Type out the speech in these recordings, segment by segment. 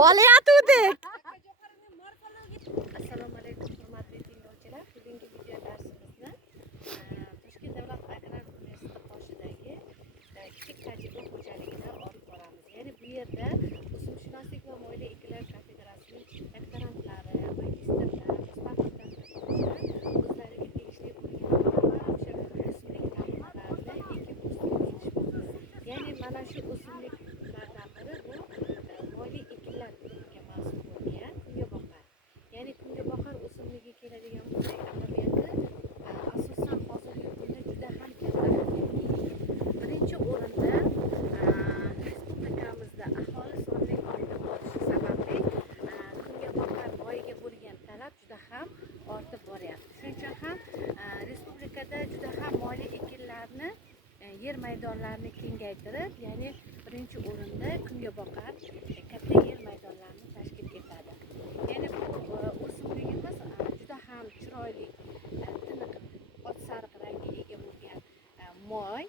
olayotgandik. Assalomu alaykum, hurmatli tinglovchilar. Bugungi video darsimizni Toshkent davlat agrar universiteti qoshidagi kichik tajriba xo'jaligida olib boramiz. Ya'ni bu yerda o'simshunoslik va mo'yla ekinlar kafedrasining doktorantlari, magistrlar, mustaqil o'zlariga tegishli bo'lgan va o'sha o'simlik namunalarini ekib o'stirishmoqda. Ya'ni mana shu o'simliklardan biri bu mo'yla ekinlar guruhiga mansub bo'lgan kungaboqar. Ya'ni kungaboqar o'simligiga keladigan bo'lsak, ahamiyati asosan hozirgi kunda juda ham katta ahamiyatga ega. Birinchi o'rinda respublikamizda aholi sonining ortib borishi sababli kungaboqar moyiga bo'lgan talab juda ham ortib boryapti. Shuning uchun ham respublikada juda ham mo'yla ekinlarni yer maydonlarini kengaytirib, ya'ni birinchi o'rinda kungaboqar katta yer maydonlarini tashkil etadi. Ya'ni bu o'simligimiz juda ham chiroyli, tiniq oq sariq rangga ega bo'lgan moy.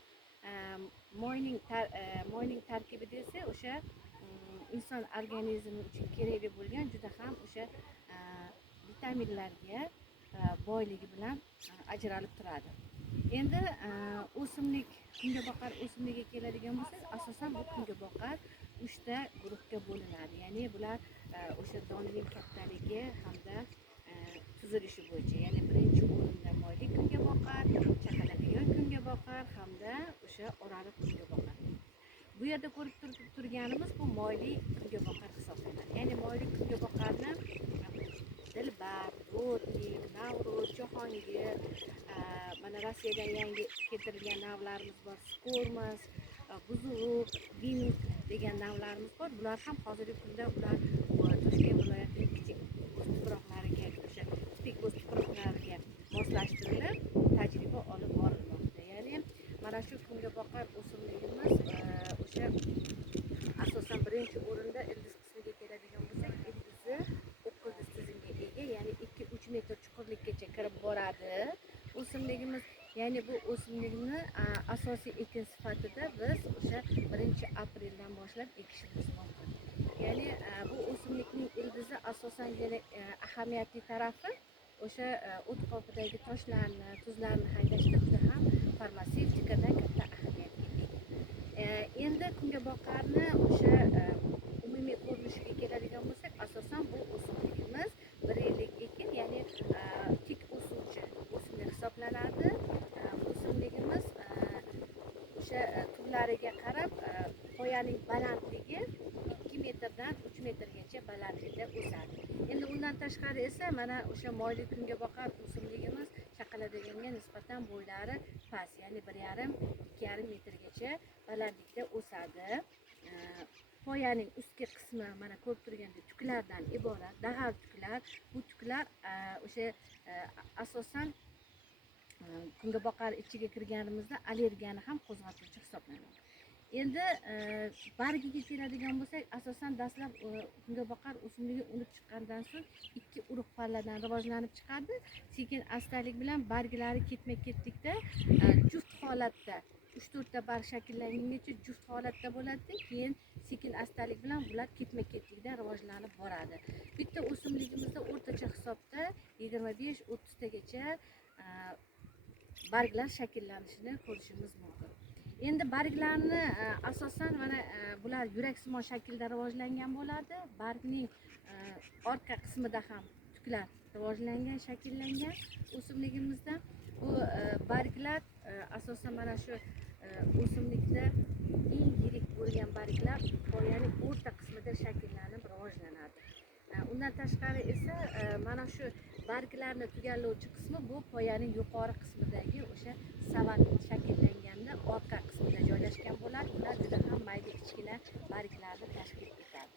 Moyning tarkibida esa o'sha inson organizmi uchun kerakli bo'lgan juda ham o'sha vitaminlarga boyligi bilan ajralib turadi. Endi o'simlik, kungaboqar o'simligiga keladigan bo'lsak, asosan bu kungaboqar 3 ta guruhga bo'linadi. Ya'ni bular o'sha donining kattaligi hamda tuzilishi bo'yicha. Ya'ni birinchi o'rinda mo'yli kungaboqar, chaqaladigan kungaboqar hamda o'sha oraliq kungaboqar. Bu yerda ko'rib turganimiz bu mo'yli kungaboqar hisoblanadi. Ya'ni mo'yli kungaboqarni Dilbar, Rodnik, Navruz, Jahongir, mana Rossiyadan yangi keltirilgan navlarimiz bor, Skormas, Buzuruq, Vinuk degan navlarimiz bor. Bular ham hozirgi kunda ular Toshkent viloyatining kichik o'z tuproqlariga, o'sha tipik o'z tuproqlariga moslashtirilib tajriba olib borilmoqda. Ya'ni mana shu kungaboqar o'simligimiz o'sha asosan birinchi o'rinda ildiz qismiga keladigan bo'lsak, ildizi o'qildiz tizimga ega, ya'ni 2-3 metr chuqurlikkacha kirib boradi o'simligimiz. Ya'ni bu o'simlikni asosiy ekin sifatida biz o'sha 1-apreldan boshlab ekishimiz mumkin. Ya'ni bu o'simlikning ildizi asosan ahamiyatli tarafi o'sha o't qopidagi toshlarni, tuzlarni haydashda juda ham farmatsevtikadan katta ahamiyatga ega. Endi kungaboqarni o'sha umumiy ko'rinishiga keladigan bo'lsak, asosan bu o'simligimiz 1 yillik ekin, ya'ni tik o'suvchi o'simlik hisoblanadi. O'simligimiz o'sha turlariga qarab qoyaning balandligi 2 metrdan 3 metrgacha balandlikda o'sadi. Endi undan tashqari esa mana o'sha mo'yli kungaboqar o'simligimiz chaqaladiganga nisbatan bo'ylari past, ya'ni 1,5-2,5 metrgacha balandlikda o'sadi. Qoyaning ustki qismi mana ko'rib turgandek tuklardan iborat, dag'al tuklar. Bu tuklar o'sha asosan kungaboqar ichiga kirganimizda allergiyani ham qo'zg'atuvchi hisoblanadi. Endi bargiga keladigan bo'lsak, asosan dastlab kungaboqar o'simligi unib chiqqandan so'ng 2 urug' palladan rivojlanib chiqadi. Sekin astalik bilan barglari ketma-ketlikda juft holatda 3-4 ta barg shakllanguncha juft holatda bo'ladi. Keyin sekin astalik bilan bular ketma-ketlikda rivojlanib boradi. Bitta o'simligimizda o'rtacha hisobda 25-30 tagacha barglar shakllanishini ko'rishimiz mumkin. Endi barglarni asosan mana bular yuraksimon shaklda rivojlangan bo'ladi. Bargning orqa qismida ham tuklar rivojlangan, shakllangan o'simligimizda. Bu barglar asosan mana shu o'simlikda eng yirik bo'lgan barglar qoyaning o'rta qismida shakllanib rivojlanadi. Undan tashqari esa mana shu barglarni tugallovchi qismi bu qoyaning yuqori qismidagi o'sha savat shakllanganda orqa qismida joylashgan bo'ladi. Ular juda ham mayda kichkina barglarni tashkil etadi.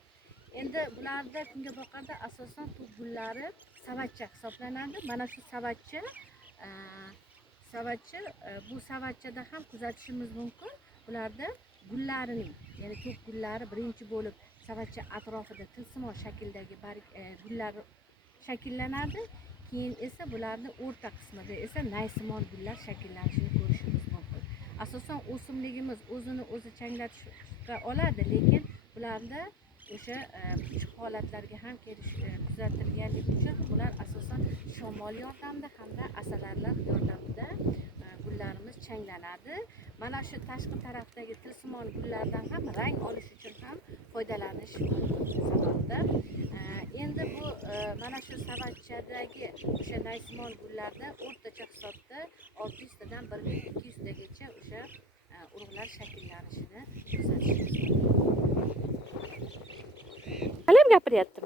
Endi bularda kungaboqarda asosan tub gullari savatcha hisoblanadi. Mana shu savatcha bu savatchada ham kuzatishimiz mumkin. Bularda gullarining, ya'ni tub gullari birinchi bo'lib savatcha atrofida tilsimon shakldagi gullar shakllanadi. Keyin esa bularning o'rta qismida esa naysimon gullar shakllanishini ko'rishimiz mumkin. Asosan o'simligimiz o'zini o'zi changlatishga oladi, lekin bularda o'sha puch holatlarga ham kuzatilganligi uchun ular asosan shamol yordamida hamda asalarilar yordamida gullarimiz changlanadi. Mana shu tashqi tarafdagi tilsimon gullardan ham rang olish uchun ham foydalanish sababda. Endi bu mana shu savatchadagi o'sha naysimon gullarda o'rtacha hisobda 600 tadan 1200 tagacha o'sha urug'lar shakllanishini kuzatishimiz mumkin. Hali ham gapiryaptimi?